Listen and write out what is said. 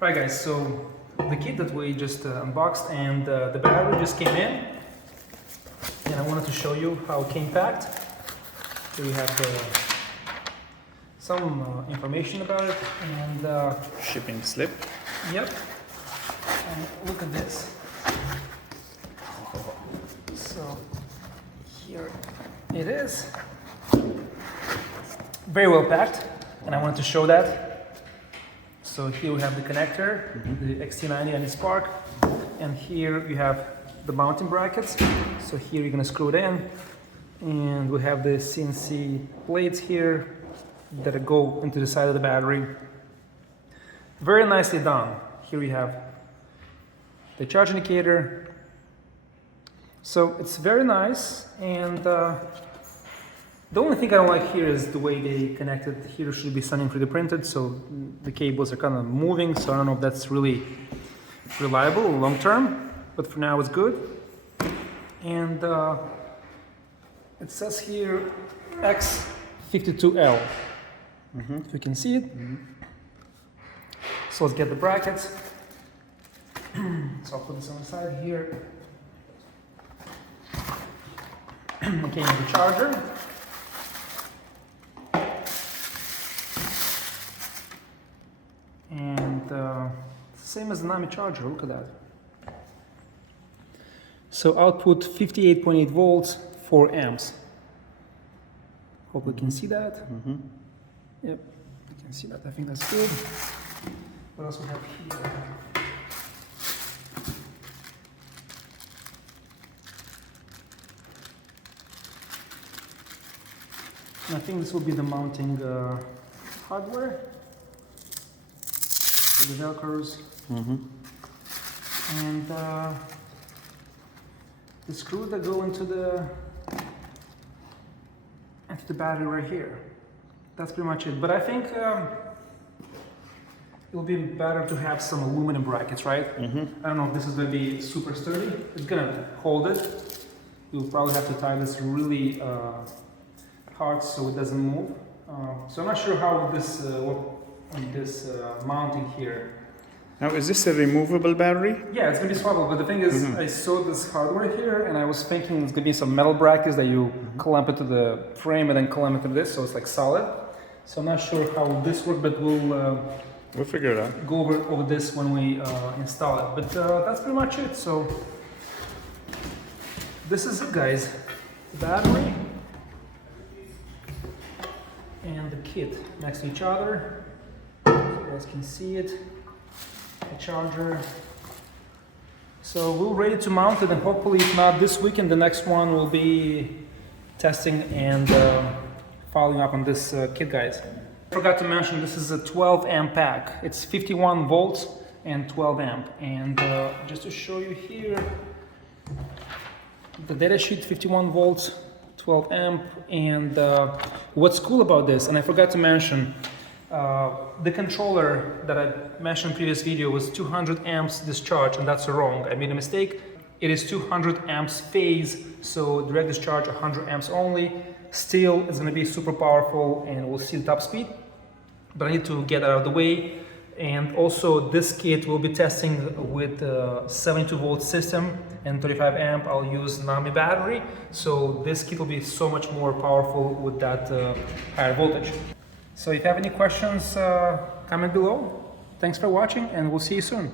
Right guys, so the kit that we just unboxed and the battery just came in, and I wanted to show you how it came packed. Here we have some information about it and shipping slip. Yep. And look at this. So here it is. Very well packed, and I wanted to show that. So here we have the connector, the XT90 and the spark, and here you have the mounting brackets. So here you're gonna screw it in, and we have the CNC blades here that go into the side of the battery. Very nicely done. Here we have the charge indicator. So it's very nice, and the only thing I don't like here is the way they connected. Here should be something 3D printed, so the cables are kind of moving, so I don't know if that's really reliable long term, but for now it's good. And it says here X52L, if you can see it. So let's get the brackets. So I'll put this on the side here. Okay, the charger. And same as the Nami charger, look at that. So output 58.8 volts, 4 amps. Hope we can see that. Yep, you can see that, I think that's good. What else we have here? And I think this will be the mounting hardware. The velcros, and the screws that go into the battery right here. That's pretty much it. But I think it will be better to have some aluminum brackets, right? I don't know if this is going to be super sturdy. It's going to hold it. You'll probably have to tie this really hard so it doesn't move. So I'm not sure how this on this mounting here. Now, is this a removable battery? Yeah, it's gonna be swappable, but the thing is, I saw this hardware here, and I was thinking it's gonna be some metal brackets that you clamp it to the frame and then clamp it to this, so it's like solid. So I'm not sure how this works, but we'll figure it out. Go over this when we install it. But that's pretty much it. So this is it, guys. The battery and the kit next to each other. You guys can see it, the charger. So we're ready to mount it, and hopefully if not this weekend, the next one will be testing and following up on this kit, guys. I forgot to mention this is a 12 amp pack. It's 51 volts and 12 amp. And just to show you here, the datasheet 51 volts, 12 amp. And what's cool about this, and I forgot to mention, the controller that I mentioned in the previous video was 200 amps discharge, and that's wrong. I made a mistake. It is 200 amps phase, so direct discharge 100 amps only. Still, it's going to be super powerful, and we'll see the top speed. But I need to get that out of the way. And also, this kit will be testing with 72 volt system and 35 amp. I'll use Nami battery, so this kit will be so much more powerful with that higher voltage. So if you have any questions, comment below. Thanks for watching, and we'll see you soon.